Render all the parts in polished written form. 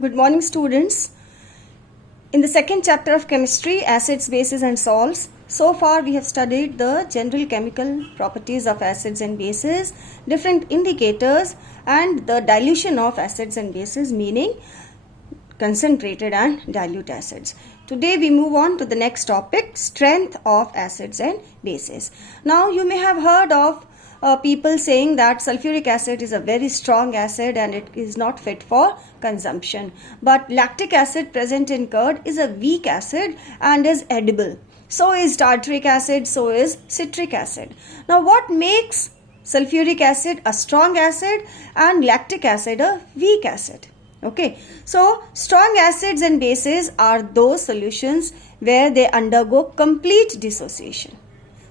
Good morning, students. In the second chapter of chemistry, acids, bases and salts, so far we have studied the general chemical properties of acids and bases, different indicators and the dilution of acids and bases, meaning concentrated and dilute acids. Today we move on to the next topic, strength of acids and bases. Now you may have heard of people saying that sulfuric acid is a very strong acid and it is not fit for consumption. But lactic acid present in curd is a weak acid and is edible. So is tartaric acid, so is citric acid. Now what makes sulfuric acid a strong acid and lactic acid a weak acid? Okay, so strong acids and bases are those solutions where they undergo complete dissociation.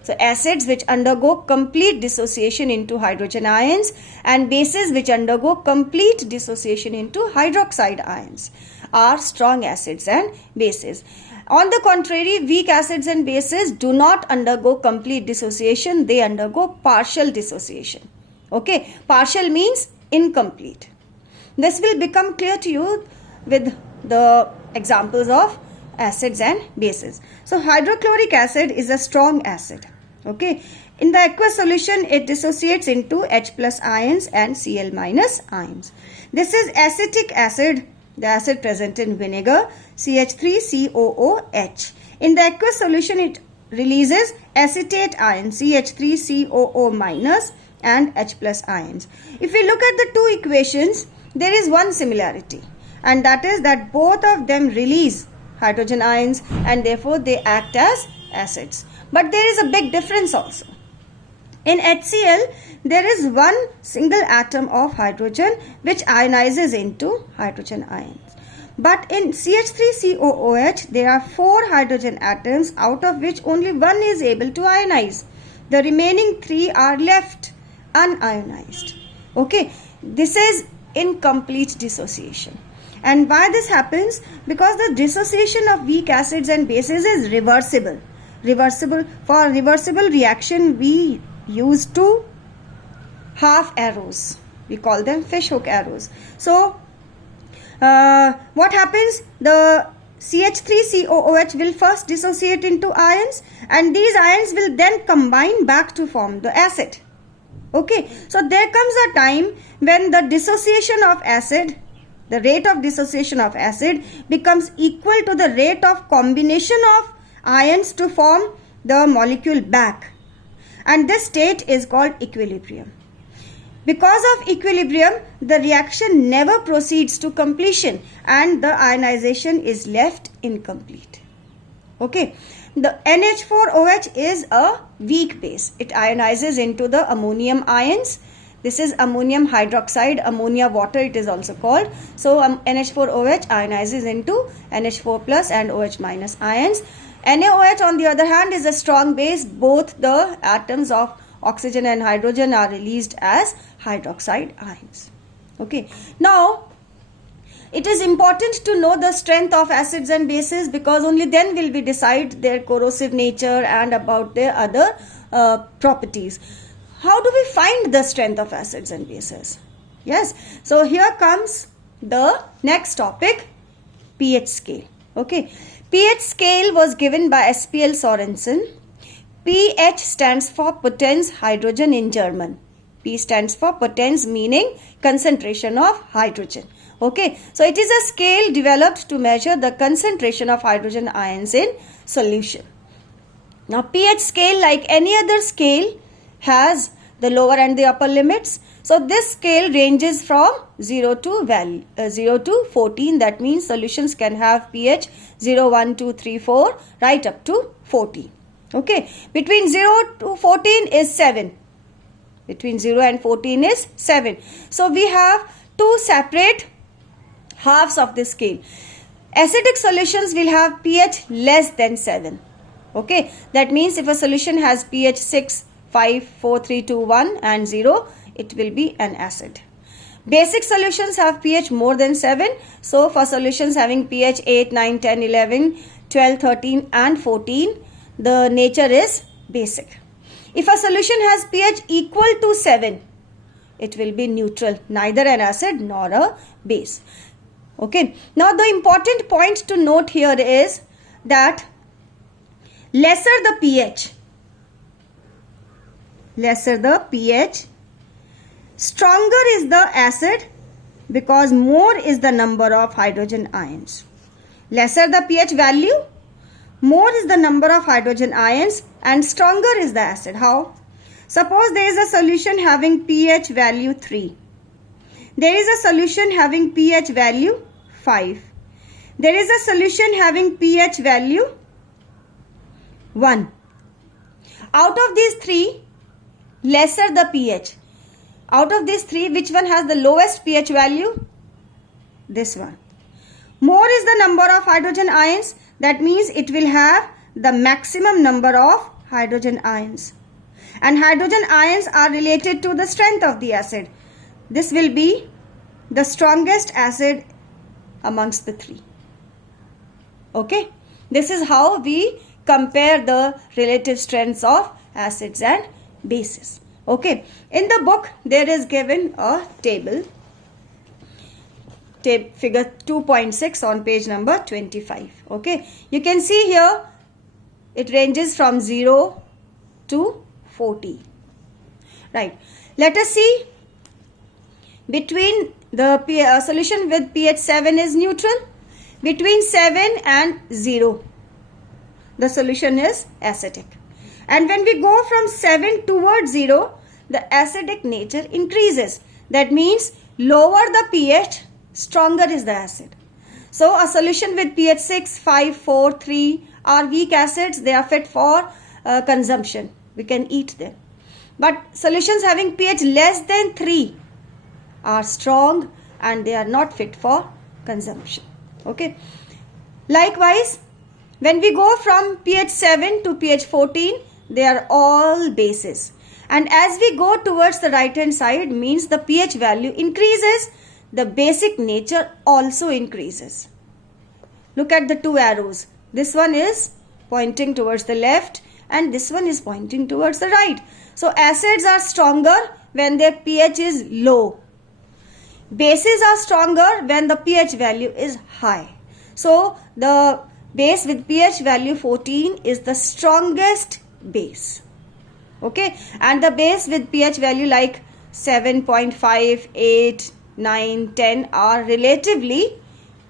So acids which undergo complete dissociation into hydrogen ions and bases which undergo complete dissociation into hydroxide ions are strong acids and bases. On the contrary, weak acids and bases do not undergo complete dissociation, they undergo partial dissociation. Okay, partial means incomplete. This will become clear to you with the examples of acids and bases. So hydrochloric acid is a strong acid. Okay, in the aqueous solution it dissociates into H plus ions and Cl minus ions. This is acetic acid, the acid present in vinegar, CH3COOH. In the aqueous solution it releases acetate ion, CH3COO minus and H plus ions. If we look at the two equations, there is one similarity, and that is that both of them release hydrogen ions and therefore they act as acids. But there is a big difference also. In HCl, there is one single atom of hydrogen which ionizes into hydrogen ions. But in CH3COOH, there are 4 hydrogen atoms, out of which only one is able to ionize. The remaining 3 are left unionized. Okay, this is incomplete dissociation. And why this happens? Because the dissociation of weak acids and bases is reversible. For reversible reaction, we use 2 half arrows. We call them fishhook arrows. So, what happens? The CH3COOH will first dissociate into ions and these ions will then combine back to form the acid. Okay, so there comes a time when the dissociation of acid, the rate of dissociation of acid becomes equal to the rate of combination of ions to form the molecule back, and this state is called equilibrium. Because of equilibrium, the reaction never proceeds to completion and the ionization is left incomplete. Okay, the NH4OH is a weak base. It ionizes into the ammonium ions. This is ammonium hydroxide, ammonia water it is also called. So NH4OH ionizes into NH4 plus and OH minus ions. NaOH on the other hand is a strong base. Both the atoms of oxygen and hydrogen are released as hydroxide ions. Okay. Now, it is important to know the strength of acids and bases because only then will we decide their corrosive nature and about their other properties. How do we find the strength of acids and bases? Yes. So, here comes the next topic, pH scale. Okay. pH scale was given by S.P.L. Sorensen. pH stands for potens hydrogen in German. P stands for potens, meaning concentration of hydrogen. Okay, so it is a scale developed to measure the concentration of hydrogen ions in solution. Now pH scale, like any other scale, has the lower and the upper limits. So this scale ranges from 0 to 14. That means solutions can have pH 0, 1, 2, 3, 4 right up to 14. Okay, between 0 to 14 is 7. Between 0 and 14 is 7. So we have 2 separate halves of this scale. Acidic solutions will have pH less than 7. Okay, that means if a solution has pH 6, 5, 4, 3, 2, 1 and 0, it will be an acid. Basic solutions have pH more than 7. So for solutions having pH 8, 9, 10, 11, 12, 13 and 14, the nature is basic. If a solution has pH equal to 7, it will be neutral, neither an acid nor a base. Okay. Now the important point to note here is that lesser the pH, stronger is the acid because more is the number of hydrogen ions. Lesser the pH value, more is the number of hydrogen ions and stronger is the acid. How? Suppose there is a solution having pH value 3. There is a solution having pH value 5. There is a solution having pH value 1. Out of these three, lesser the pH. Out of these three, which one has the lowest pH value? This one. More is the number of hydrogen ions. That means it will have the maximum number of hydrogen ions. And hydrogen ions are related to the strength of the acid. This will be the strongest acid amongst the three. Okay. This is how we compare the relative strengths of acids and bases. Okay. In the book, there is given a table. Figure 2.6 on page number 25. Okay. You can see here it ranges from 0 to 40. Right. Let us see. Between the solution with pH 7 is neutral. Between 7 and 0, the solution is acidic. And when we go from 7 towards 0, the acidic nature increases. That means lower the pH, stronger is the acid. So a solution with pH 6, 5, 4, 3 are weak acids. They are fit for consumption. We can eat them. But solutions having pH less than 3 are strong and they are not fit for consumption. Okay. Likewise, when we go from pH 7 to pH 14, they are all bases. And as we go towards the right hand side, means the pH value increases, the basic nature also increases. Look at the two arrows. This one is pointing towards the left and this one is pointing towards the right. So acids are stronger when their pH is low. Bases are stronger when the pH value is high. So the base with pH value 14 is the strongest base. Okay. And the base with pH value like 7.5, 8, 9, 10 are relatively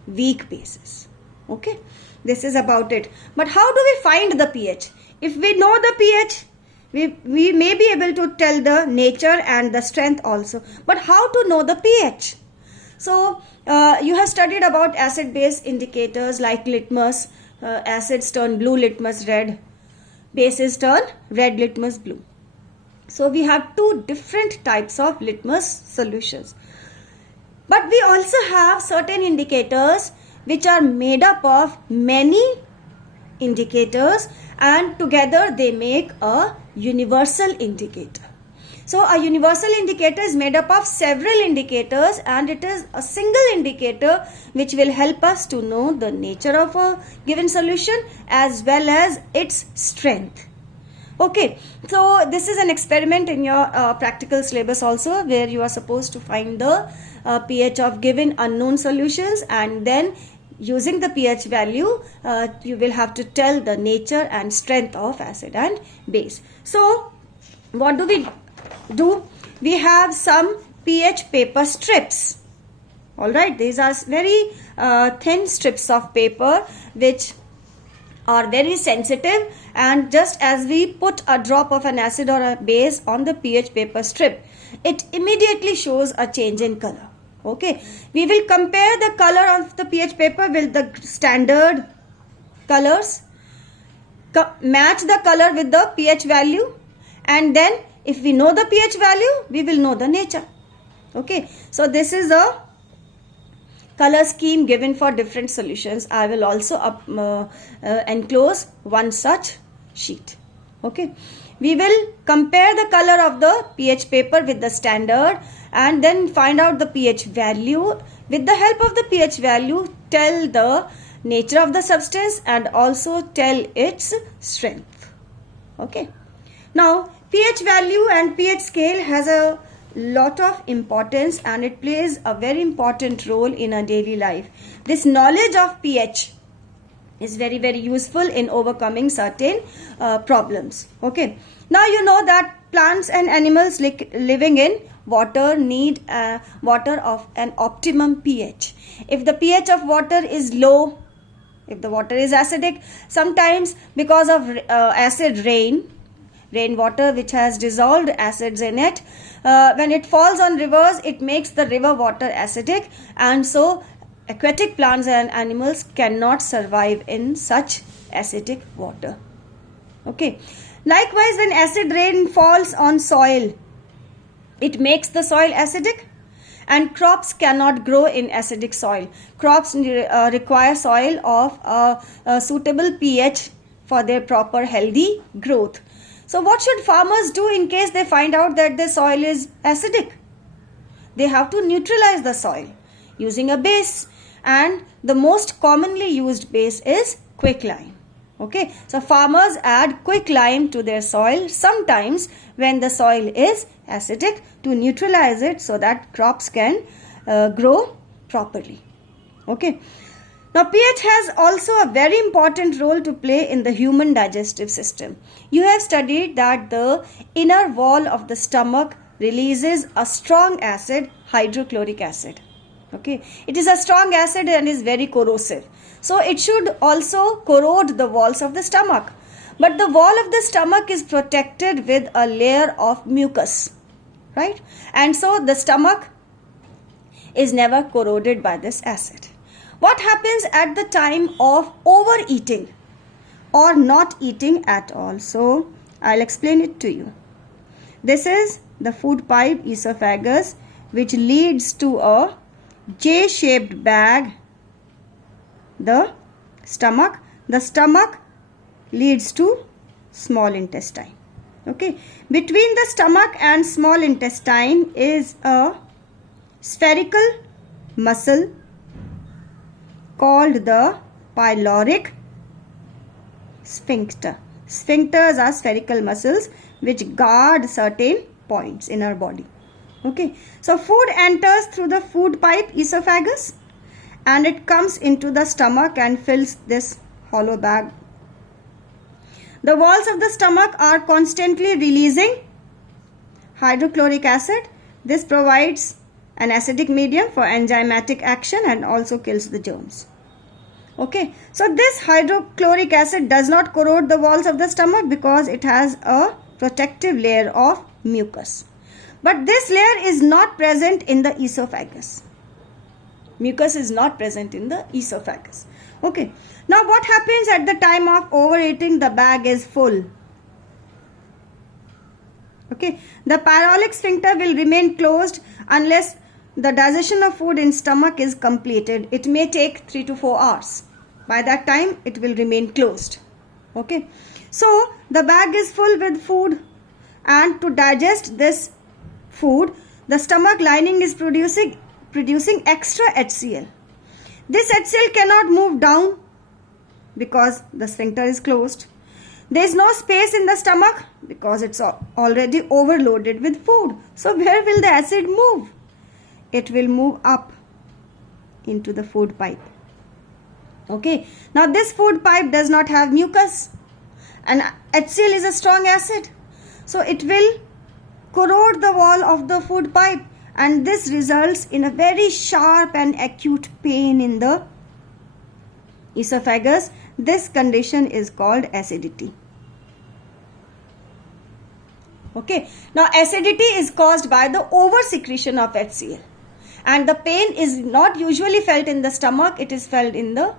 weak bases. Okay. This is about it. But how do we find the pH? If we know the pH, we may be able to tell the nature and the strength also. But how to know the pH? So, you have studied about acid-base indicators like litmus. Acids turn blue, litmus red. Bases turn red, litmus blue. So, we have two different types of litmus solutions. But we also have certain indicators which are made up of many indicators and together they make a universal indicator. So a universal indicator is made up of several indicators and it is a single indicator which will help us to know the nature of a given solution as well as its strength. Okay, so this is an experiment in your practical syllabus also where you are supposed to find the pH of given unknown solutions and then using the pH value, you will have to tell the nature and strength of acid and base. So, what do we do? We have some pH paper strips. Alright, these are very thin strips of paper which are very sensitive, and just as we put a drop of an acid or a base on the pH paper strip, it immediately shows a change in color. Okay, we will compare the color of the pH paper with the standard colors, match the color with the pH value, and then if we know the pH value, we will know the nature. Okay, so this is a color scheme given for different solutions. I will also enclose one such sheet. Okay, we will compare the color of the pH paper with the standard and then find out the pH value. With the help of the pH value, tell the nature of the substance and also tell its strength. Okay. Now, pH value and pH scale has a lot of importance and it plays a very important role in our daily life. This knowledge of pH is very, very useful in overcoming certain problems. Okay. Now you know that plants and animals living in water need water of an optimum pH. If the pH of water is low, if the water is acidic, sometimes because of acid rainwater which has dissolved acids in it, when it falls on rivers, it makes the river water acidic, and so aquatic plants and animals cannot survive in such acidic water. Okay. Likewise, when acid rain falls on soil, it makes the soil acidic, and crops cannot grow in acidic soil. Crops require soil of a suitable pH for their proper healthy growth. So what should farmers do in case they find out that the soil is acidic? They have to neutralize the soil using a base, and the most commonly used base is quicklime. Okay, so farmers add quicklime to their soil sometimes when the soil is acidic to neutralize it so that crops can grow properly. Okay. Now pH has also a very important role to play in the human digestive system. You have studied that the inner wall of the stomach releases a strong acid, hydrochloric acid. Okay, it is a strong acid and is very corrosive. So it should also corrode the walls of the stomach. But the wall of the stomach is protected with a layer of mucus, right? And so the stomach is never corroded by this acid. What happens at the time of overeating or not eating at all? So I'll explain it to you. This is the food pipe esophagus, which leads to a J-shaped bag, the stomach. The stomach leads to small intestine. Okay. Between the stomach and small intestine is a spherical muscle called the pyloric sphincter. Sphincters are spherical muscles which guard certain points in our body. Okay, so food enters through the food pipe esophagus and it comes into the stomach and fills this hollow bag. The walls of the stomach are constantly releasing hydrochloric acid. This provides an acidic medium for enzymatic action and also kills the germs. Okay, so this hydrochloric acid does not corrode the walls of the stomach because it has a protective layer of mucus. But this layer is not present in the esophagus. Mucus is not present in the esophagus. Okay. Now what happens at the time of overeating? The bag is full. Okay. The pyloric sphincter will remain closed unless the digestion of food in stomach is completed. It may take 3 to 4 hours. By that time, it will remain closed. Okay. So the bag is full with food, and to digest this food, the stomach lining is producing extra HCl. This HCl cannot move down because the sphincter is closed. There is no space in the stomach because it's already overloaded with food. So where will the acid move? It will move up into the food pipe. Okay. Now this food pipe does not have mucus, and HCl is a strong acid. So it will corrode the wall of the food pipe, and this results in a very sharp and acute pain in the esophagus. This condition is called acidity. Okay. Now acidity is caused by the over secretion of HCl, and the pain is not usually felt in the stomach, it is felt in the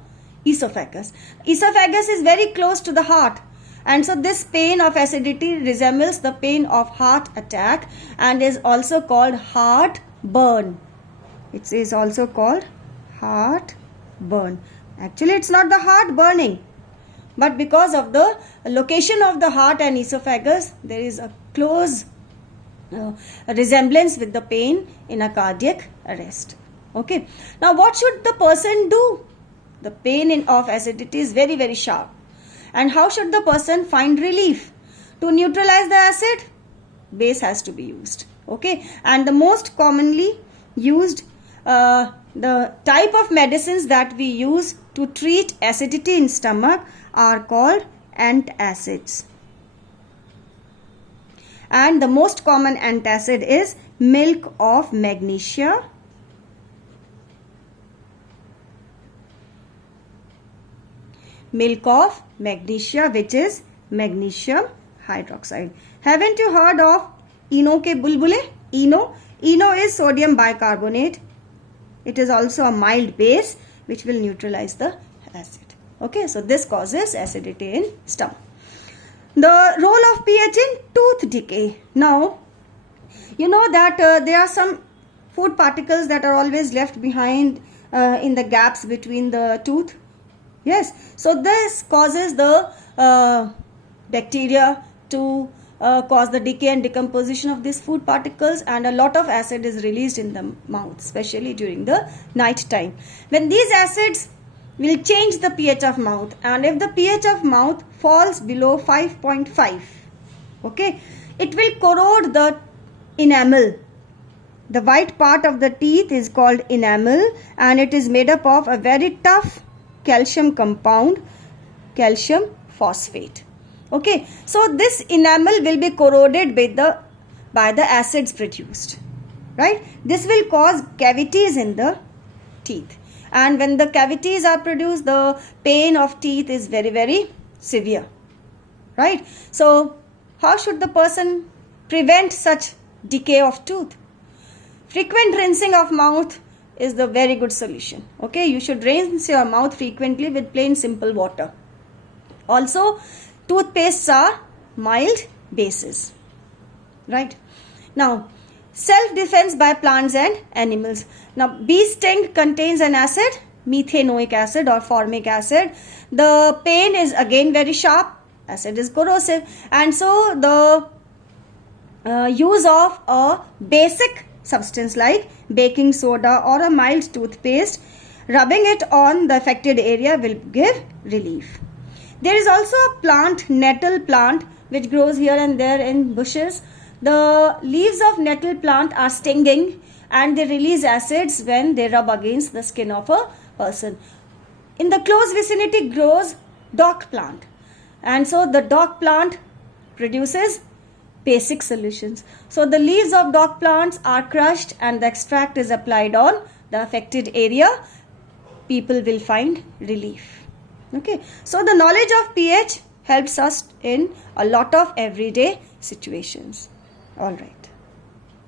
esophagus. Esophagus is very close to the heart, and so this pain of acidity resembles the pain of heart attack and is also called heartburn. It is also called heartburn. Actually, it's not the heart burning, but because of the location of the heart and esophagus, there is a close resemblance with the pain in a cardiac arrest. Okay. Now, what should the person do? The pain of acidity is very, very sharp. And how should the person find relief? To neutralize the acid, base has to be used. Okay, and the most commonly used the type of medicines that we use to treat acidity in stomach are called antacids. And the most common antacid is milk of magnesia. Milk of magnesia, which is magnesium hydroxide. Haven't you heard of ENO ke bulbule? ENO is sodium bicarbonate. It is also a mild base which will neutralize the acid. Okay, so this causes acidity in stomach. The role of pH in tooth decay. Now, you know that there are some food particles that are always left behind in the gaps between the tooth. Yes, so this causes the bacteria to cause the decay and decomposition of these food particles, and a lot of acid is released in the mouth, especially during the night time. When these acids will change the pH of mouth, and if the pH of mouth falls below 5.5, okay, it will corrode the enamel. The white part of the teeth is called enamel, and it is made up of a very tough calcium compound, calcium phosphate. Okay, so this enamel will be corroded by the acids produced, right? This will cause cavities in the teeth, and when the cavities are produced, the pain of teeth is very, very severe, right? So how should the person prevent such decay of tooth? Frequent rinsing of mouth is the very good solution. Okay, you should rinse your mouth frequently with plain simple water. Also, toothpastes are mild bases, right? Now, self-defense by plants and animals. Now, bee sting contains an acid, methanoic acid or formic acid. The pain is again very sharp. Acid is corrosive, and so the use of a basic substance like baking soda or a mild toothpaste, rubbing it on the affected area will give relief. There is also a plant, nettle plant, which grows here and there in bushes. The leaves of nettle plant are stinging, and they release acids when they rub against the skin of a person. In the close vicinity grows dock plant, and so the dock plant produces basic solutions. So the leaves of dock plants are crushed and the extract is applied on the affected area. People will find relief. Okay, so the knowledge of pH helps us in a lot of everyday situations. All right.